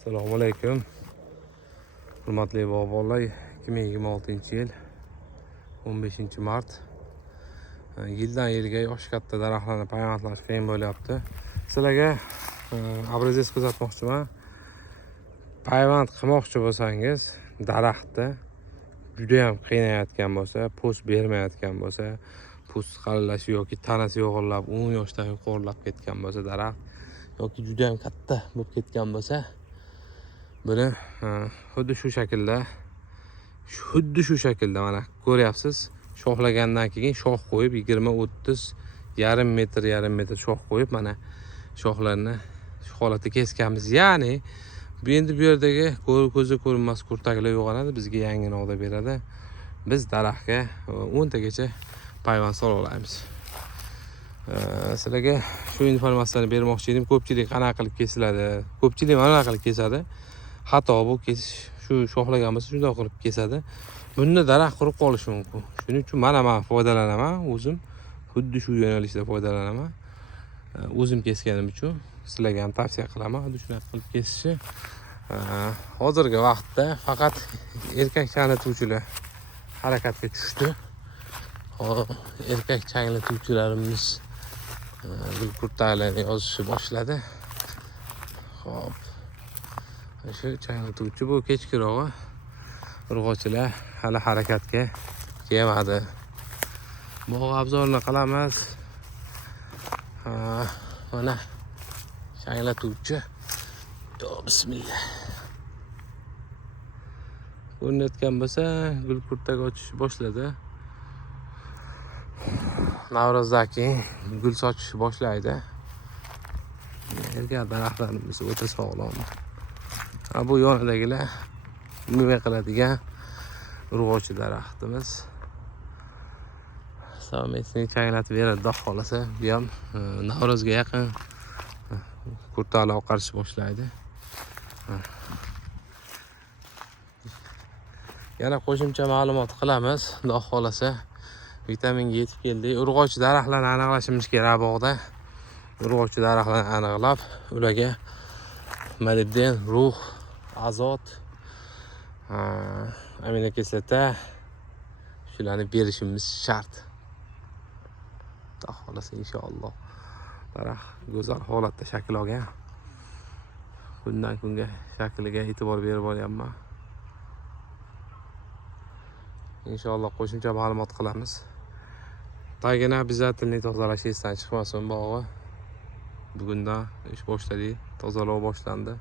Assalomu alaykum. Hurmatli bog'bonlar, 2026-yil 15-mart. Yildan yilga yosh katta daraxtlarni payvandlash qiyin bo'lyapti. Sizlarga obrazes ko'rsatmoqchiman. Payvand qilmoqchi bo'lsangiz, daraxtni juda ham qiynayotgan bo'lsa, po'st bermayotgan bo'lsa, po'st qalinlashi yoki tanasi yo'g'irlab, 10 yoshdan yuqorilab ketgan bo'lsa daraxt yoki juda ham katta bo'lib ketgan bo'lsa, buni xuddi shu shaklda mana ko'ryapsiz. Shoxlagandan keyin shox qo'yib 20-30 yarim metr shox qo'yib mana shoxlarni shu holatda kesganmiz. Ya'ni endi bu yerdagi ko'zi ko'rinmas kurtaklar yo'g'onadi, bizga yangi novda beradi. Biz daraxtga 10 tagacha payvand sola olamiz. Sizlarga shu informatsiyani bermoqchi edim. Ko'pchilik qanaqa qilib kesiladi? Ko'pchilik mana qilib kesadi. Xato bu kesish, shu shoxlagan bo'lsa shunday qilib kesadi. Bunda daraxt qurib qolishi mumkin. Shuning uchun men foydalanaman, o'zim xuddi shu yo'nalishda foydalanaman. O'zim kesganim uchun sizlarga ham tavsiya qilaman, xuddi shunday qilib kesishni. Hozirgi vaqtda faqat erkak changlatuvchilar harakatga tushdi. Erkak changlatuvchilarimiz gul kurtalarni yozishni boshladi. Xo'p. Shu changlatuvchi bu kechqurungi urg'ochilar hali harakatga kelmadi. Bog' obzorini qilamiz. Mana changlatuvchi. Bismillah. Ko'rinayotgan bo'lsa, gul kurtaga ochishni boshladi. Navro'zdan keyin gul sochishni boshlaydi. Erkak daraxtlarimiz o'ta sog'lom. Bu yonidagilar nima qiladigan urg'ochi daraxtimiz. Sametni changlatib beradi, xudo xolasa. Bu ham Navro'zga yaqin kurtalar oqarishni boshlaydi. Yana qo'shimcha ma'lumot qilamiz, xudo xolasa. Vitaminga yetib keldik. Urg'ochi daraxtlarni aniqlashimiz kerak bog'da. Urg'ochi daraxtlarni aniqlab, ularga molibden, rux, azot, aminokislota shularni berishimiz shart. Xudo xolasa inshaalloh. Daraxt go'zal holatda shakl olgan. Kundan kunga shakliga e'tibor berib boryapman. Inshaalloh qo'shimcha ma'lumot qilamiz. Tagini обязательно tozalash esdan chiqmasin bog'i. Bugundan ish boshladik, tozalov boshlandi.